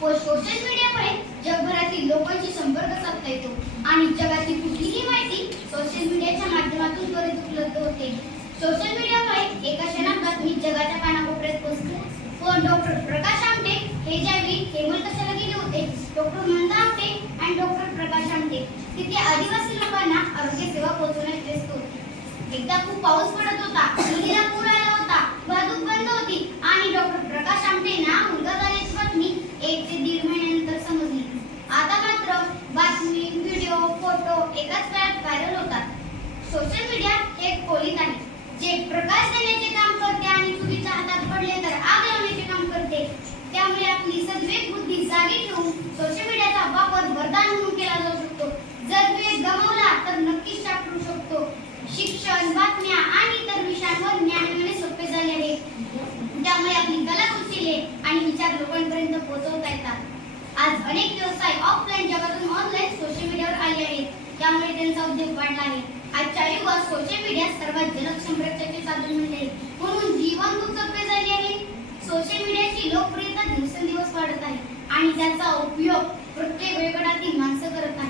Social मीडियामुळे जगभरातील लोकांशी संपर्क साधता येतो आणि जगातील कुठलीही माहिती सोशल मीडियाच्या माध्यमातून त्वरित उपलब्ध होते. सोशल मीडियामुळे एका क्षणात बातमी जगाच्या कानाकोपऱ्यात पोहोचते. डॉक्टर प्रकाश आमटे हे ज्यावेळी हेमलकशाला गेले होते, डॉक्टर मंदा आमटे आणि डॉक्टर प्रकाश आमटे तिथे आदिवासी लोकांना आरोग्य सेवा पोहोचवण्यात व्यस्त होते. एकदा खूप पाऊस पडत होता, नदीला पूर आला होता, वाहतूक बंद होती आणि डॉक्टर प्रकाश आमटेंना मुलगा झाल्याची बातमी 1 ते 1.5 महिन्यानंतर समजली. आता मात्र बातमी, व्हिडिओ, फोटो एकाच वेळात व्हायरल होतात. सोशल मीडिया हे एक पोलीस आहे जे प्रकाश देण्याचे काम करते आणि चुकीच्या हातात पडले तर आग लावण्याचे काम करते. त्यामुळे आपली सद्विवेक बुद्धी जागी ठेवून सोशल मीडियाचा वापर वरदान म्हणून केला जाऊ शकतो. जर विवेक गमावला तर नक्कीच सापडू शकतो. शिक्षण, बातम्या आणि इतर विषयांवर ज्ञान मिळवणे सोपे झाले आहे. त्यामुळे आपली कला, कौशल्ये आणि विचार लोकांपर्यंत पोहोचवता येतात. आज अनेक व्यवसाय ऑफलाईन जगातून ऑनलाईन सोशल मीडियावर आले आहेत. त्यामुळे त्यांचा उद्योग वाढला आहे. आजच्या युगात सोशल मीडिया सर्वात जलद संप्रेषणाचे साधन बनले आहे. म्हणून जीवन खूप सोपे झाले आहे. सोशल मीडियाची लोकप्रियता दिवसेंदिवस वाढत आहे आणि त्याचा उपयोग प्रत्येक वयोगटातील माणसं करत आहेत.